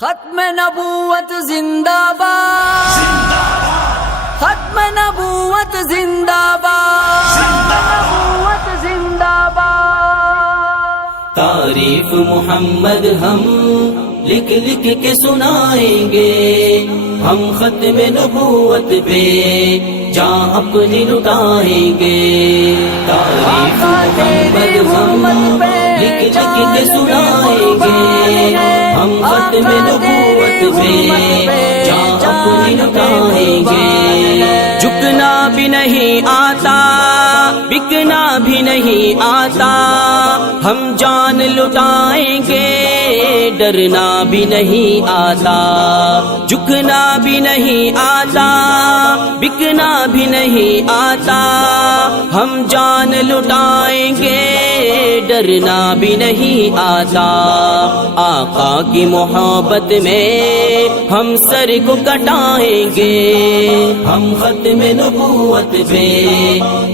ختم نبوت زندہ باد، ختم نبوت زندہ باد، نبوت زندہ باد۔ تعریف محمد ہم لکھ لکھ کے سنائیں گے، ہم ختم نبوت پہ جان اپنی لٹائیں گے۔ تعریف محمد ہم لکھ لکھ کے سنائیں گے، ہم ختم نبوت پہ جان اپنی لٹائیں گے۔ جھکنا بھی نہیں آتا، بکنا بھی نہیں آتا، ہم جان لٹائیں گے، ڈرنا بھی نہیں آتا۔ جھکنا بھی نہیں آتا، بکنا بھی نہیں آتا، ہم جان لٹائیں گے، ڈرنا بھی نہیں آتا۔ آقا کی محبت میں ہم سر کو کٹائیں گے، ہم ختم نبوت پہ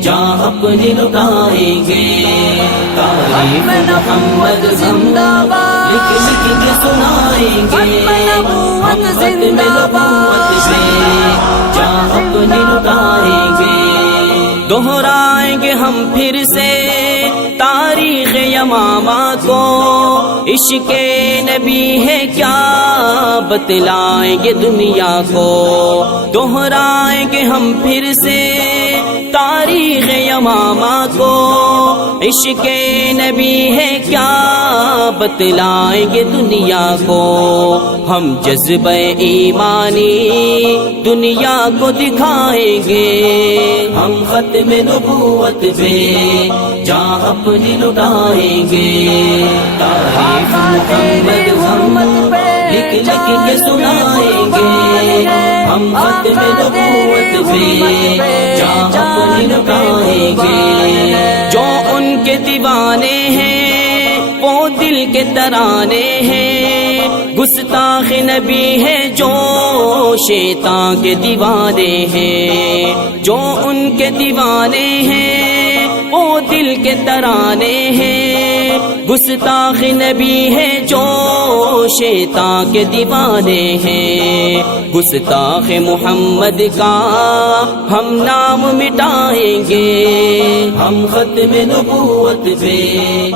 جان اپنی لٹائیں گے۔ تعریف محمد زندہ باد، لکھ لکھ کے سنائیں گے، ہم ختم نبوت پہ جان اپنی لٹائیں گے۔ دہرائیں گے ہم پھر سے تاریخ یمامہ کو، عشق نبی ہے کیا بتلائیں گے دنیا کو۔ دہرائیں گے ہم پھر سے تاریخ یمامہ کو، عشق نبی ہے کیا بتلائیں گے دنیا کو۔ ہم جذبہ ایمانی دنیا کو دکھائیں گے، ہم ختم نبوت پہ جان اپنی لٹائیں گے۔ تعریف محمد ہم لکھ لکھ کے سنائیں گے، ہم ختم نبوت پہ جان اپنی لٹائیں گے۔ جو ان کے دیوانے ہیں وہ دل کے ترانے ہیں، گستاخ نبی ہے جو شیطان کے دیوانے ہیں۔ جو ان کے دیوانے ہیں وہ دل کے ترانے ہیں، گستاخ نبی ہے جو شیطان کے دیوانے ہیں۔ گستاخ محمد کا ہم نام مٹائیں گے، ہم ختم نبوت پہ